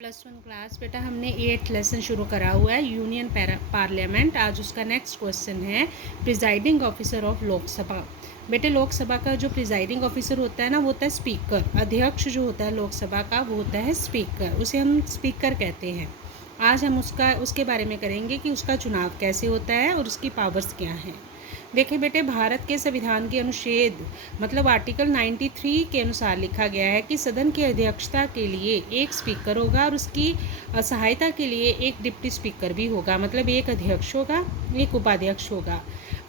+1 class बेटा हमने 8th lesson शुरू करा हुआ है यूनियन पार्लियामेंट। आज उसका नेक्स्ट क्वेश्चन है प्रिजाइडिंग ऑफिसर ऑफ लोकसभा। बेटे लोकसभा का जो प्रिजाइडिंग ऑफिसर होता है ना वो होता है स्पीकर। अध्यक्ष जो होता है लोकसभा का वो होता है स्पीकर, उसे हम स्पीकर कहते हैं। आज हम उसके बारे में करेंगे कि उसका चुनाव कैसे होता है और उसकी पावर्स क्या हैं। देखिए बेटे, भारत के संविधान के अनुच्छेद मतलब आर्टिकल 93 के अनुसार लिखा गया है कि सदन की अध्यक्षता के लिए एक स्पीकर होगा और उसकी सहायता के लिए एक डिप्टी स्पीकर भी होगा। मतलब एक अध्यक्ष होगा, एक उपाध्यक्ष होगा।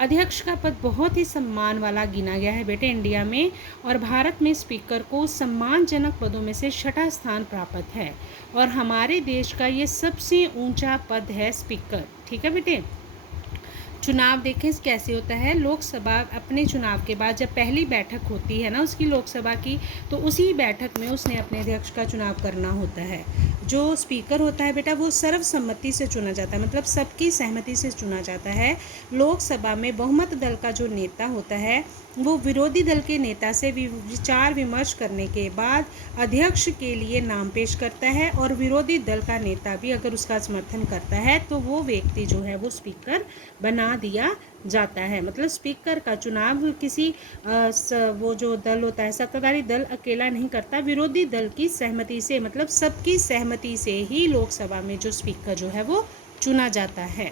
अध्यक्ष का पद बहुत ही सम्मान वाला गिना गया है बेटे इंडिया में, और भारत में स्पीकर को सम्मानजनक पदों में से 6ठा स्थान प्राप्त है और हमारे देश का ये सबसे ऊंचा पद है स्पीकर। ठीक है बेटे। चुनाव देखें कैसे होता है। लोकसभा अपने चुनाव के बाद जब पहली बैठक होती है ना उसकी लोकसभा की, तो उसी बैठक में उसने अपने अध्यक्ष का चुनाव करना होता है। जो स्पीकर होता है बेटा वो सर्वसम्मति से चुना जाता है, मतलब सबकी सहमति से चुना जाता है। लोकसभा में बहुमत दल का जो नेता होता है वो विरोधी दल के नेता से विचार विमर्श करने के बाद अध्यक्ष के लिए नाम पेश करता है, और विरोधी दल का नेता भी अगर उसका समर्थन करता है तो वो व्यक्ति जो है वो स्पीकर बना दिया जाता है। मतलब स्पीकर का चुनाव किसी वो जो दल होता है सत्ताधारी दल अकेला नहीं करता, विरोधी दल की सहमति से, मतलब सबकी सहमति से ही लोकसभा में जो स्पीकर जो है वो चुना जाता है।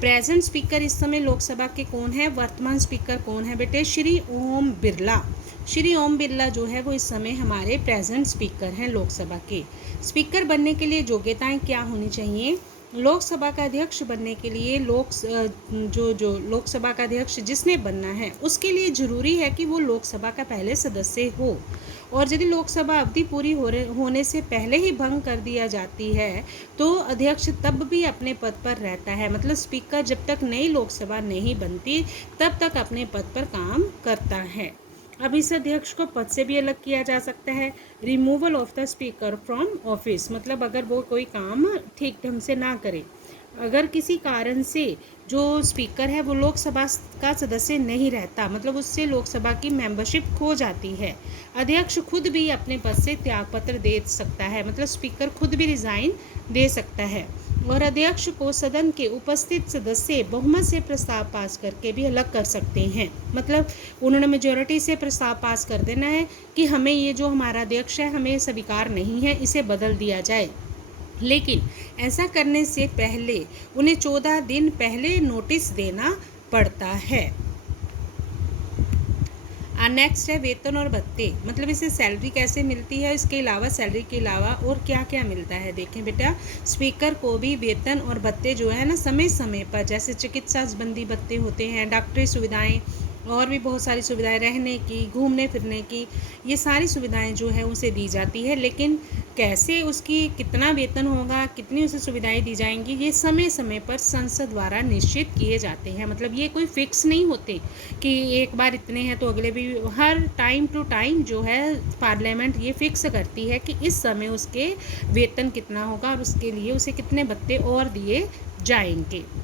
प्रेजेंट स्पीकर इस समय लोकसभा के कौन है? वर्तमान स्पीकर कौन है बेटे? श्री ओम बिरला। श्री ओम बिरला जो है वो इस समय हमारे प्रेजेंट स्पीकर हैं लोकसभा के। स्पीकर बनने के लिए योग्यताएं क्या होनी चाहिए? लोकसभा का अध्यक्ष बनने के लिए जो लोकसभा का अध्यक्ष जिसने बनना है उसके लिए ज़रूरी है कि वो लोकसभा का पहले सदस्य हो, और यदि लोकसभा अवधि पूरी होने से पहले ही भंग कर दिया जाती है तो अध्यक्ष तब भी अपने पद पर रहता है। मतलब स्पीकर जब तक नई लोकसभा नहीं बनती तब तक अपने पद पर काम करता है। अब इस अध्यक्ष को पद से भी अलग किया जा सकता है। Removal of the speaker from office, मतलब अगर वो कोई काम ठीक ढंग से ना करे, अगर किसी कारण से जो स्पीकर है वो लोकसभा का सदस्य नहीं रहता, मतलब उससे लोकसभा की मेंबरशिप खो जाती है, अध्यक्ष खुद भी अपने पद से त्यागपत्र दे सकता है। मतलब स्पीकर खुद भी रिजाइन दे सकता है, और अध्यक्ष को सदन के उपस्थित सदस्य बहुमत से प्रस्ताव पास करके भी अलग कर सकते हैं। मतलब उन्होंने मेजोरिटी से प्रस्ताव पास कर देना है कि हमें ये जो हमारा अध्यक्ष है हमें स्वीकार नहीं है, इसे बदल दिया जाए। लेकिन ऐसा करने से पहले उन्हें 14 दिन पहले नोटिस देना पड़ता है। नेक्स्ट है वेतन और भत्ते। मतलब इसे सैलरी कैसे मिलती है, इसके अलावा सैलरी के अलावा और क्या क्या मिलता है। देखें बेटा, स्पीकर को भी वेतन और भत्ते जो है ना समय समय पर, जैसे चिकित्सा संबंधी भत्ते होते हैं, डॉक्टरी सुविधाएं और भी बहुत सारी सुविधाएं, रहने की, घूमने फिरने की, ये सारी सुविधाएं जो है उसे दी जाती है। लेकिन कैसे उसकी कितना वेतन होगा, कितनी उसे सुविधाएं दी जाएंगी, ये समय समय पर संसद द्वारा निश्चित किए जाते हैं। मतलब ये कोई फिक्स नहीं होते कि एक बार इतने हैं तो अगले भी, हर टाइम टू टाइम जो है पार्लियामेंट ये फिक्स करती है कि इस समय उसके वेतन कितना होगा और उसके लिए उसे कितने भत्ते और दिए जाएंगे।